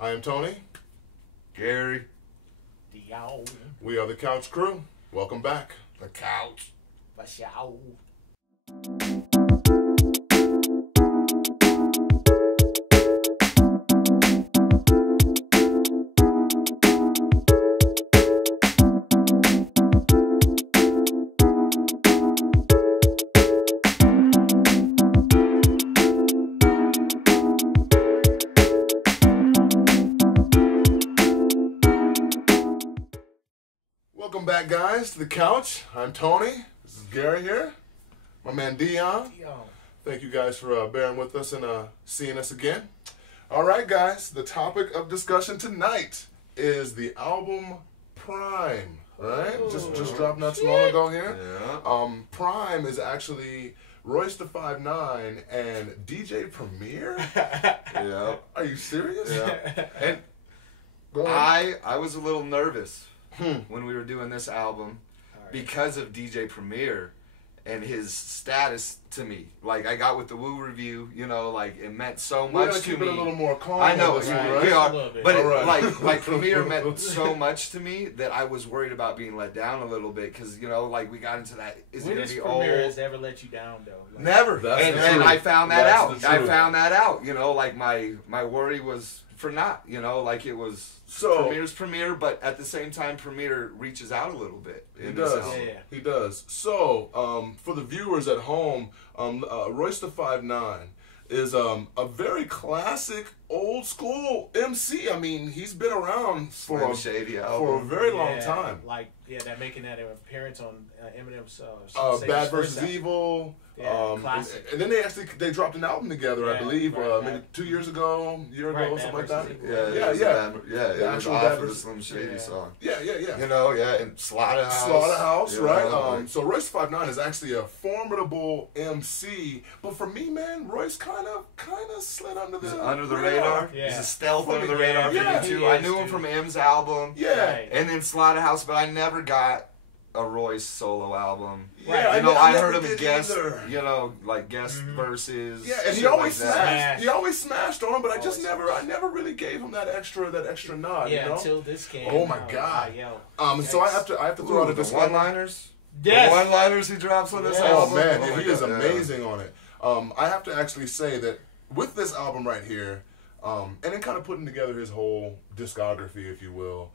I am Tony. Gary. Diao. We are the Couch Crew. Welcome back. The couch. Bashao. Welcome back, guys, to the Couch. I'm Tony. This is Gary here. My man Dion. Thank you guys for bearing with us and seeing us again. All right, guys. The topic of discussion tonight is the album Prime. Right? Just dropped not too long ago here. Yeah. Prime is actually Royce the 5'9" and DJ Premier. Yeah. Are you serious? Yeah. And Go ahead. I was a little nervous when we were doing this album because of DJ Premier and his status to me. Like, I got with the Woo review, you know, like, it meant so We're much gonna to keep me. it a little more calm. I know, on this one, we are, A but bit. like Premier meant so much to me that I was worried about being let down a little bit because, you know, like, we got into that, is it When going has to be Premier old? has ever let you down, though? Like, Never. That's And the truth. I found that That's out. the I truth. found that out, you know, like, my worry was for not, you know, like, it was So Premier's Premier, but at the same time, Premier reaches out a little bit. he in this does. album. Yeah. He does. So for the viewers at home, Royce the 5'9" is a very classic, old school MC. I mean, he's been around for Slim a, Shady for a album. very long time. Like, that making that appearance on Eminem's Bad vs. Evil. Yeah, classic. And then they dropped an album together, I Yeah, believe, right, maybe right. 2 years ago, a year ago, Right, something like Bad that. vs. Evil. Yeah, Yeah, it was yeah. a bad, yeah, The it was actual off Bad of the versus- Slim Shady Yeah. song. Yeah. You know, yeah, and Slaughterhouse. Slaughterhouse, you right? know, So Royce 5'9" is actually a formidable MC, but for me, man, Royce kind of slid under He's the under the radar. Yeah. He's a stealth For under me, the radar yeah, for he me too. I is, knew him dude. from M's album, Yeah, Right. and then Slaughterhouse, but I never got a Royce solo album. yeah. You know, I never heard him did guest, either. you know, like guest verses. Yeah, and he shit always like that. smashed. He always smashed on him, but I Always never really gave him that extra nod. Yeah, you know? until this came Oh my out. God. Yo. So I have to throw out a Ooh, the disclaimer. one-liners. Yes. The one-liners he drops on this Yes. Oh album. man, my he is God, yeah. amazing on it. I have to actually say that with this album right here, and then kind of putting together his whole discography, if you will,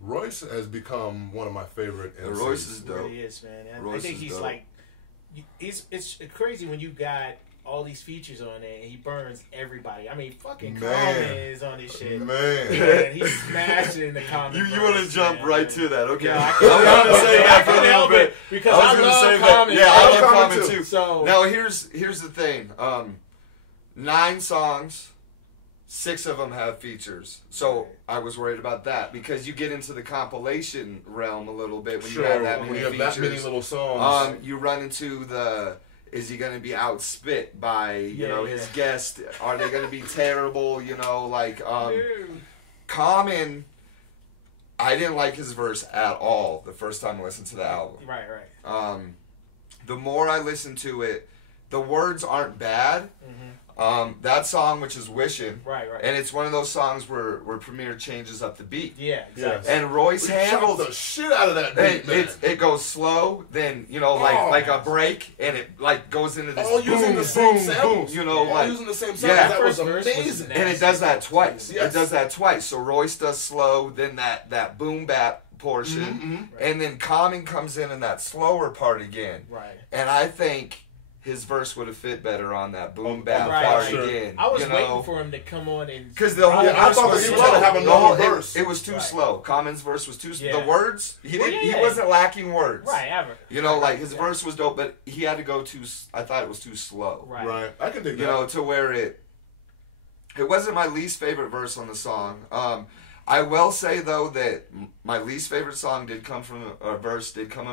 Royce has become one of my favorite The MCs. Royce is It dope. really is, man. I Royce think is he's dope. like, it's crazy when you got all these features on there and he burns everybody. I mean, fucking Man. Common is on this shit. Man. And he's smashing the Common. You want to verse, jump man. right to that? Okay. Yeah, I I'm couldn't help gonna it, say man. that I for a couldn't little help bit it because was I gonna love say Common. that. Yeah, I I love love Common Common too. too. So Now here's the thing. 9 songs. 6 of them have features, so I was worried about that because you get into the compilation realm a little bit when you have that many when you have features. that many little songs. You run into the, is he going to be outspit by, you know, his guest? Are they going to be terrible? You know, like, dude. Common, I didn't like his verse at all the first time I listened to the album. Right. The more I listen to it, the words aren't bad. Mm-hmm. That song, which is Wishin', Right. and it's one of those songs where Premier changes up the beat. Yeah, Yes. exactly. And Royce We chopped handles the shit out of that beat, man. it goes slow, then like a break, and it like goes into this All boom, using the same boom, samples. boom, you know, All like using the same samples. yeah. That was First verse was amazing. nasty. and it does that twice. Yes. It does that twice. So Royce does slow, then that boom bap portion, Mhm. and then Common comes in that slower part again. Right. And I think his verse would have fit better on that boom bap Right, part right. again. I was you know? waiting for him to come on and Because the whole Yeah, I verse thought was that he slow. was gonna have The another whole- verse. It was too Right. slow. Common's verse was too slow. Yeah. The words, he Well, didn't. yeah. He wasn't lacking words. right ever. You know, like his verse was dope, but he had to go too. I thought it was too slow. Right. Right. I can dig You that. know, to where it wasn't my least favorite verse on the song. I will say though that my least favorite song did come from a verse, did come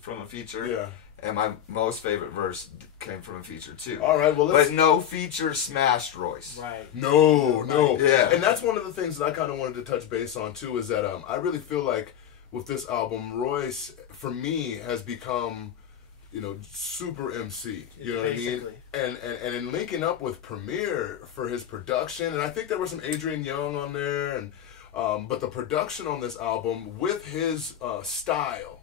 from a feature. Yeah. And my most favorite verse came from a feature too. All right. Well, let's. But no feature smashed Royce. Right. No. Yeah. And that's one of the things that I kind of wanted to touch base on too. Is that I really feel like with this album, Royce, for me, has become super MC. You know Basically. what I mean? And in linking up with Premier for his production, and I think there was some Adrian Young on there, and but the production on this album with his style,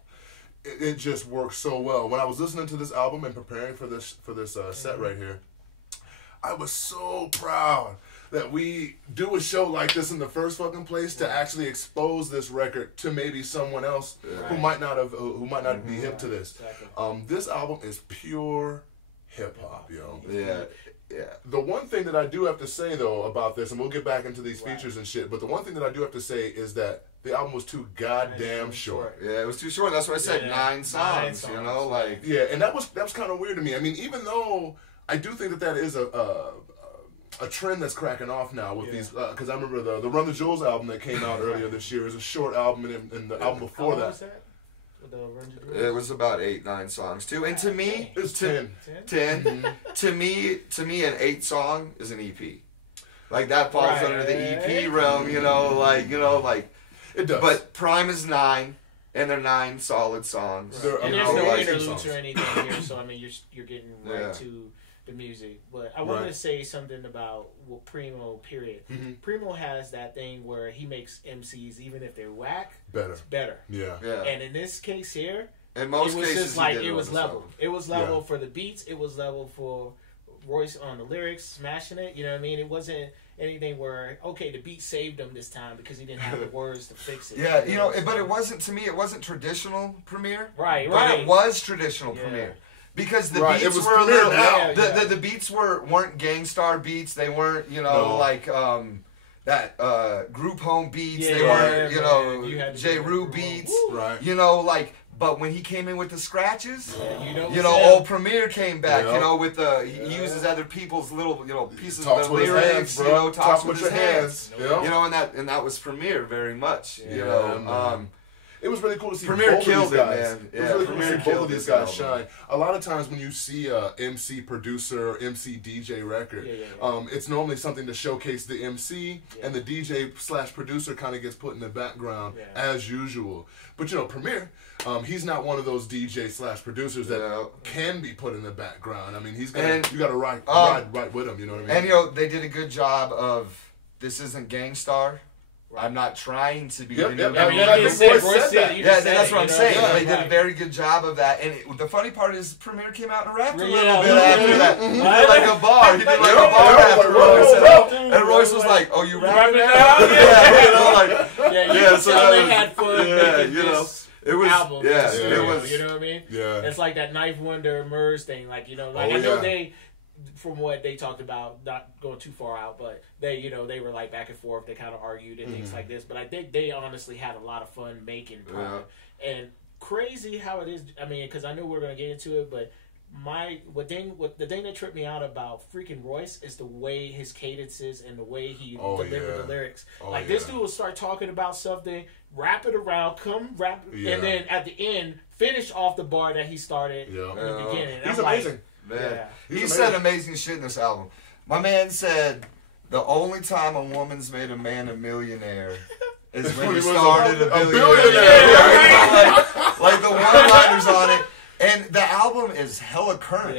it just works so well. When I was listening to this album and preparing for this set right here, I was so proud that we do a show like this in the first fucking place to actually expose this record to maybe someone else who might not be hip to this. Exactly. This album is pure hip hop, yo. Yeah. The one thing that I do have to say though about this, and we'll get back into these features and shit, but the one thing that I do have to say is that the album was too goddamn short. Yeah, it was too short. That's what I said. 9 songs. You know, like and that was kind of weird to me. I mean, even though I do think that is a trend that's cracking off now with these, because I remember the Run the Jewels album that came out earlier this year is a short album, and the album before How long that. was that? it was about 8, 9 songs too. And to me, It's 10. 10. To me, an 8 song is an EP. Like that falls under the EP realm, you know, like It does. But Prime is 9, and they're 9 solid songs. Right. And You there's know, no like interludes songs. or anything here, so I mean you're getting right to the music. But I wanted to say something about Primo. Period. Primo has that thing where he makes MCs, even if they're whack, better. Yeah. And in this case here, In most it was cases, just like he did it was on this level. album. It was level for the beats. It was level for Royce on the lyrics, smashing it. You know what I mean? It wasn't anything where the beat saved him this time because he didn't have the words to fix it. Yeah, you know, but it wasn't, to me, it wasn't traditional Premier. Right. But it was traditional Premier. Because the beats it was were a Premier little, now. the beats weren't Gangstar beats. They weren't, like that group home beats. They weren't, J. Rue beats. Right. You know, like, but when he came in with the scratches, Yeah, old Premier came back, with he uses other people's little, pieces Talks of the with his lyrics, hands, bro. talks with his hands. Yeah. You know, and that was Premier very much, It was really cool to see Premier both killed of these it, guys. man. It was really cool Premier to see both killed of these this guys album. shine. A lot of times when you see a MC producer or MC DJ record, it's normally something to showcase the MC, and the DJ / producer kind of gets put in the background as usual. But Premier, he's not one of those DJ / producers that can be put in the background. I mean, you got to ride with him. You know what I mean? And they did a good job of, this isn't Gangstar. I'm not trying to be the new Royce said that. That's what I'm saying. Yeah, they did a very good job of that. And the funny part is, Premier came out and rapped a little bit Yeah. after that. He did like a bar. He did like a bar after Royce. And Royce was like, "Oh, you rapping now?" So they had fun making this it was album. it was. You know what I mean? Yeah. It's like that Knife Wonder Murs thing. Like I know they, from what they talked about, not going too far out, but they, they were like back and forth. They kind of argued and things like this. But I think they honestly had a lot of fun making Prime. And crazy how it is. I mean, because I know we're gonna get into it, but the thing that tripped me out about freaking Royce is the way his cadences and the way he delivered the lyrics. This dude will start talking about something, wrap it around, and then at the end finish off the bar that he started in the beginning. He's amazing. Man, he said amazing shit in this album. My man said, the only time a woman's made a man a millionaire is when he started a billionaire. Like the one-liners on it. And the album is hella current.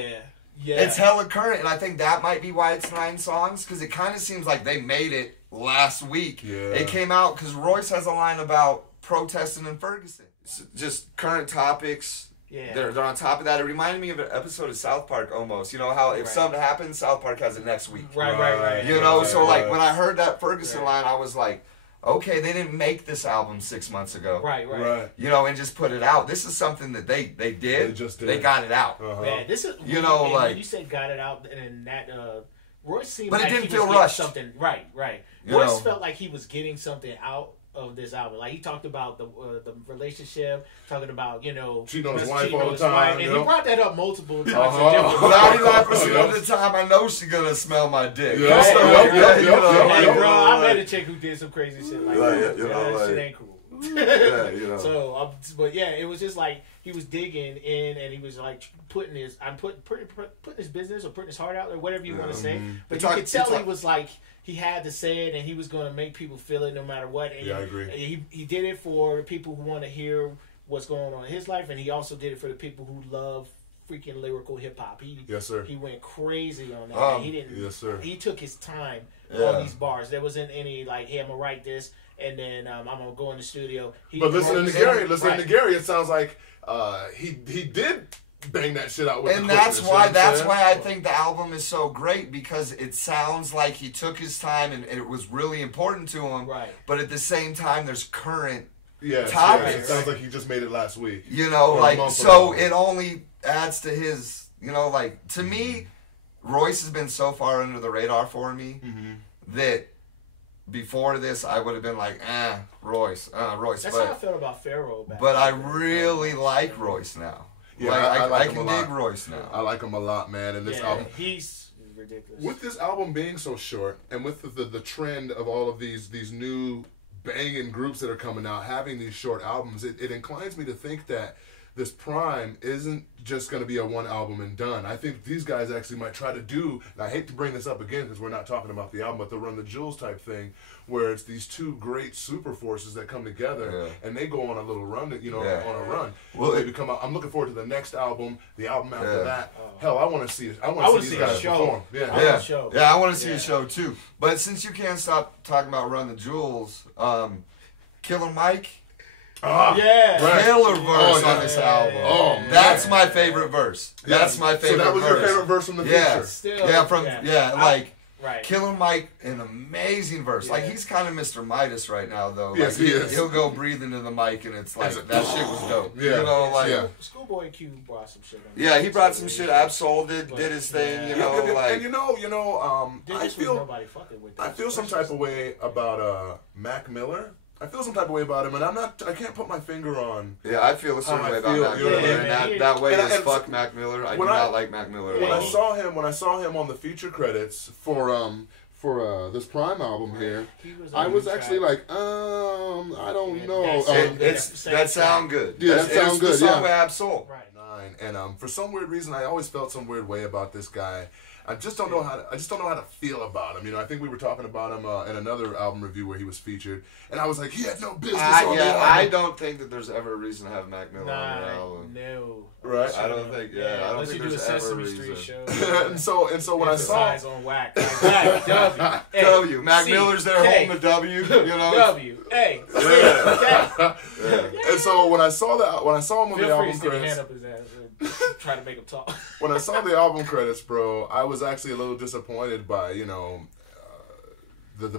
Yeah. It's hella current, and I think that might be why it's 9 songs, because it kind of seems like they made it last week. Yeah. It came out because Royce has a line about protesting in Ferguson. It's just current topics. Yeah. They're on top of that. It reminded me of an episode of South Park almost. You know how if something happens, South Park has it next week. Right. You know, so like when I heard that Ferguson line, I was like, okay, they didn't make this album 6 months ago. Right. You know, and just put it out. This is something that they did. They just did. They got it out. Man, this is like when you said got it out, and that Royce seemed but like it didn't he feel was rushed. getting something right. You Royce know. felt like he was getting something out of this album. Like he talked about the relationship, talking about cheating on his wife all the time, and he brought that up multiple times. 99% of the time, I know she's gonna smell my dick. Hey, bro, I met a chick who did some crazy shit like that. That shit ain't cool. So, but yeah, it was just like he was digging in, and he was like putting his business or putting his heart out there, whatever you want to say. But you could tell he was like he had to say it, and he was going to make people feel it no matter what. And I agree. He did it for people who want to hear what's going on in his life, and he also did it for the people who love freaking lyrical hip hop. Yes, sir. He went crazy on that. He didn't. Yes, sir. He took his time on these bars. There wasn't any like, hey, I'm gonna write this and then I'm gonna go in the studio. But listening to Gary, it sounds like he did bang that shit out with and the that's quickness, why I think the album is so great, because it sounds like he took his time and it was really important to him. Right. But at the same time, there's current topics. It sounds like he just made it last week. You know, like, so it only adds to his, you know, like, to me, Royce has been so far under the radar for me that before this I would have been like, Royce. That's how I felt about Pharaoh back but I really like Royce now. Yeah, like, I I can dig Royce now. I like him a lot, man. And this album, he's ridiculous. With this album being so short, and with the trend of all of these new banging groups that are coming out having these short albums, it inclines me to think that this Prime isn't just going to be a one album and done. I think these guys actually might try to do, and I hate to bring this up again because we're not talking about the album, but the Run the Jewels type thing, where it's these two great super forces that come together and they go on a little run, on a run. Well, they become. I'm looking forward to the next album, the album after that. Hell, I want to see it. I want to see these guys perform. I want to see a show too. But since you can't stop talking about Run the Jewels, Killer Mike. Killer verse on this album. That's my favorite verse. That's my favorite verse. So that was your favorite verse from the feature? Killer Mike, an amazing verse. Like, he's kind of Mr. Midas right now, though. Yes, like, he is. He'll go breathe into the mic, and it's like, that shit was dope. You know, like... Schoolboy Q brought some shit. He brought some shit. Absol did his thing, you know, like... And I feel some type of way about Mac Miller. I feel some type of way about him, and I can't put my finger on. Yeah, I feel a certain way about Mac Miller, and that way is fuck Mac Miller. I do not like Mac Miller. When I saw him on the feature credits for this Prime album here, I was actually like, I don't know. That sound good. Yeah, that sound good. It's the song with Absol. Right. And for some weird reason, I always felt some weird way about this guy. I just don't know how to feel about him. You know, I think we were talking about him in another album review where he was featured, and I was like, he had no business on the album. I don't think that there's ever a reason to have Mac Miller on the album. No. Right? I don't think. I don't think there's ever a reason. and so when I saw on whack, W, Mac Miller's there holding the W. You know. W. A. And so when I saw him on the album credits. Try to make him talk. When I saw the album credits, bro, I was actually a little disappointed by, the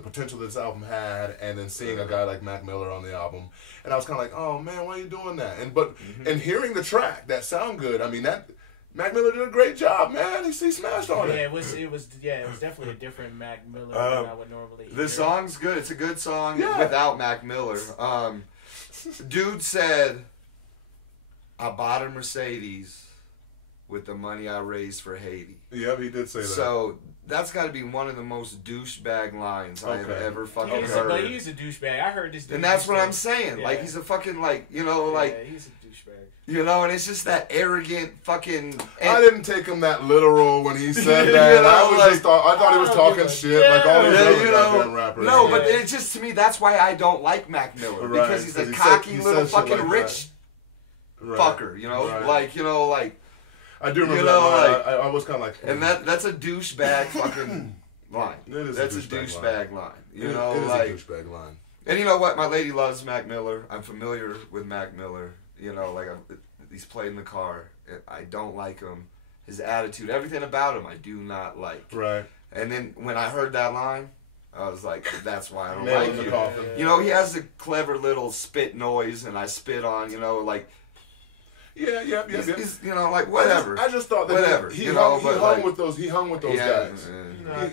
potential this album had, and then seeing a guy like Mac Miller on the album. And I was kind of like, oh, man, why are you doing that? And hearing the track, that sound good, I mean, that Mac Miller did a great job, man. He smashed on it. Yeah, it was definitely a different Mac Miller than I would normally hear. The song's good. It's a good song without Mac Miller. Dude said, I bought a Mercedes with the money I raised for Haiti. Yep, he did say that. So that's got to be one of the most douchebag lines I have ever fucking heard. But he's a douchebag. I heard this dude. And that's what I'm saying. Yeah. Like, he's a fucking, he's a douchebag. You know, and it's just that arrogant fucking... I didn't take him that literal when he said that. I thought he was talking shit like all these other goddamn rappers. No, but it's just, to me, that's why I don't like Mac Miller. Right, because he's a cocky little fucking like rich... fucker, you know, I do remember that line. I was kind of like, and that's a douchebag fucking line. That's a douchebag line. You know, like, a douchebag line. And you know what? My lady loves Mac Miller. I'm familiar with Mac Miller. You know, like, he's played in the car. I don't like him. His attitude, everything about him, I do not like. Right. And then when I heard that line, I was like, that's why I don't like him. You know, he has a clever little spit noise, and I spit on, you know, like. Yeah. He's, you know, like, whatever. I just thought that he hung with those guys. I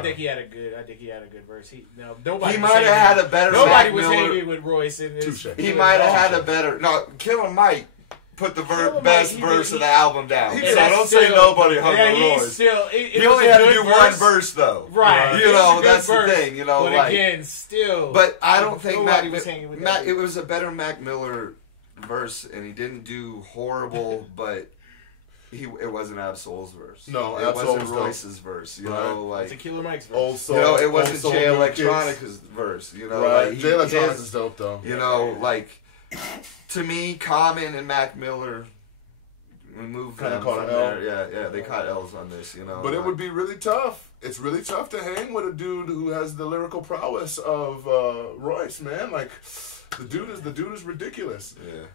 think he had a good verse. Nobody he might have had a better. Nobody was hating with Royce in this. He might have had a better. No, Killer Mike put the best verse of the album down. So don't say nobody hung with Royce. He only had to do one verse though. Right. You know, that's the thing. You know, but again, still. But I don't think it was a better Mac Miller verse, and he didn't do horrible, but it wasn't Absol's verse. No, it wasn't Royce's verse. You know, like it's a Killer Mike's verse. You know, it wasn't Jay Electronica's verse. You know, like Jay Electronica's is dope though. You know, like to me, Common and Mac Miller, remove Kinda them caught from an L. there. Yeah, they caught L's on this, you know. But it would be really tough. It's really tough to hang with a dude who has the lyrical prowess of Royce, man. Like, the dude is ridiculous. Yeah.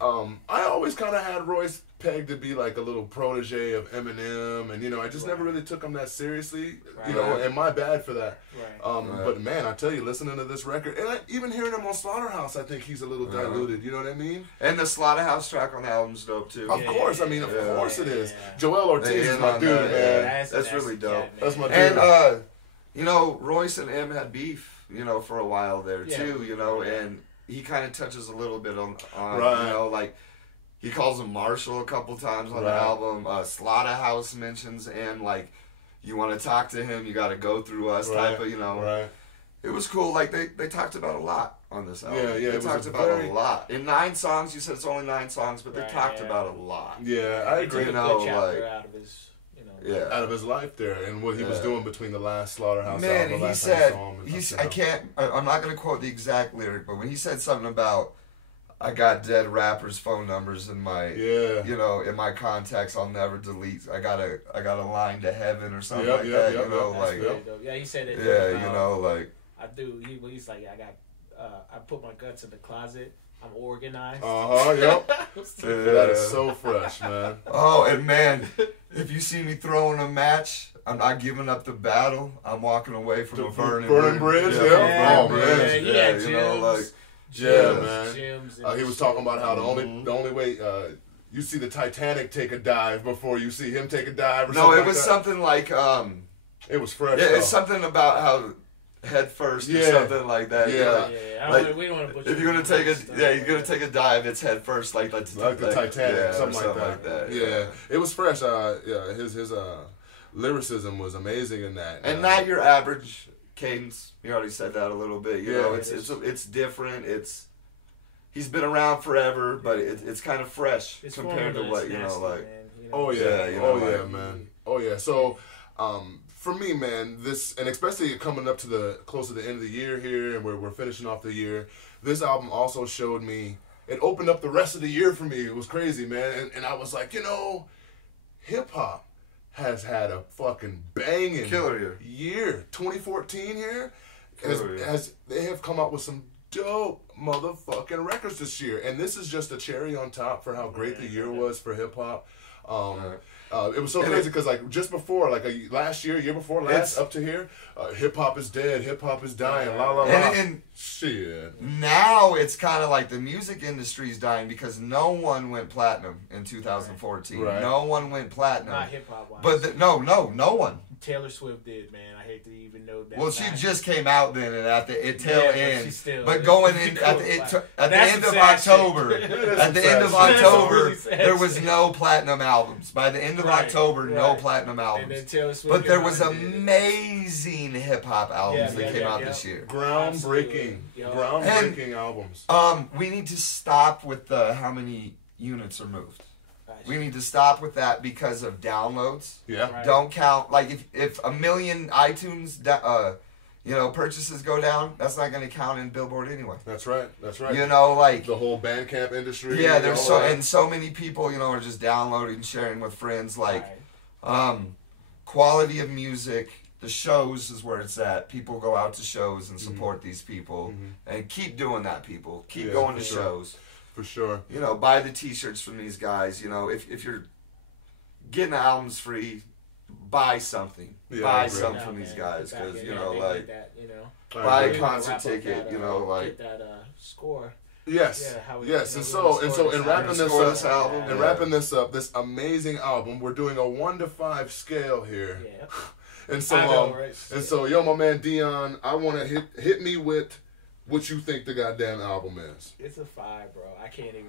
I always kind of had Royce pegged to be like a little protege of Eminem, and I just never really took him that seriously, and my bad for that. Right. But man, I tell you, listening to this record, and even hearing him on Slaughterhouse, I think he's a little diluted. You know what I mean? And the Slaughterhouse track on the album's dope too. Of course, I mean, of course it is. Yeah. Joel Ortiz is my dude, man. That's really dope. That's my dude. And Royce and M had beef, for a while there too, and he kind of touches a little bit on like he calls him Marshall a couple times on the album. Slaughterhouse mentions M, like, you want to talk to him, you got to go through us type of, Right. It was cool. Like, they talked about a lot on this album. Yeah, They talked about a lot. In 9 songs, you said it's only 9 songs, but they talked about a lot. Yeah, I agree. Out of his, out of his life there, and what he was doing between the last Slaughterhouse album, Man, the he last said, song, I'm not going to quote the exact lyric, but when he said something about, I got dead rappers' phone numbers in my, in my contacts. I'll never delete. I got a line to heaven or something like that. Yeah, he said it. Yeah, I do. He's like, I put my guts in the closet. I'm organized. Yep. That is so fresh, man. Oh, and man, if you see me throwing a match, I'm not giving up the battle. I'm walking away from a burning bridge. Yeah, oh man. Yeah, man. He was talking about how the only way you see the Titanic take a dive before you see him take a dive. Or it was something like it was fresh. Yeah, it's something about how head first or something like that. We don't want to butcher. If you're gonna take a dive, it's head first, like the Titanic, something like that. Yeah, it was fresh. His lyricism was amazing in that, and not your average cadence. You already said that a little bit. You know, it's different. He's been around forever, but it's kind of fresh compared to what man. Oh yeah. So, for me, man, this, and especially coming up to close to the end of the year here, and we're finishing off the year, this album also showed me, it opened up the rest of the year for me. It was crazy, man, and I was like, hip hop has had a fucking banging killer year. 2014 here they have come out with some dope motherfucking records this year, and this is just a cherry on top for how great the year was for hip hop. It was so crazy because just before, year before last, up to here, hip hop is dead, hip hop is dying, la la la. And shit. Now it's kind of like the music industry is dying because no one went platinum in 2014. Right. No one went platinum. Not hip hop wise. But no one. Taylor Swift did, man. I hate to even know that. Well, she just came out then, and at the tail end. But going in at the end of October, there was no platinum albums. By the end of October, no platinum albums. And then Taylor Swift, but there was amazing hip hop albums that came out this year. Groundbreaking albums. We need to stop with how many units are moved. We need to stop with that because of downloads. Yeah. Right. Don't count. Like if 1 million iTunes purchases go down, that's not going to count in Billboard anyway. That's right. The whole Bandcamp industry. Yeah, there's so many people, are just downloading, sharing with friends. Quality of music. The shows is where it's at. People go out to shows and support these people, and keep doing that. People keep going to shows. For sure. Buy the T-shirts from these guys. If you're getting the albums free, buy something. Buy something from these guys because buy a concert ticket. Get that score. Yes. Yes. And so in wrapping this up, this amazing album, we're doing a 1 to 5 scale here. Yeah. And so, yo, my man Dion, I want to hit me with what you think the goddamn album is. It's a 5, bro. I can't even.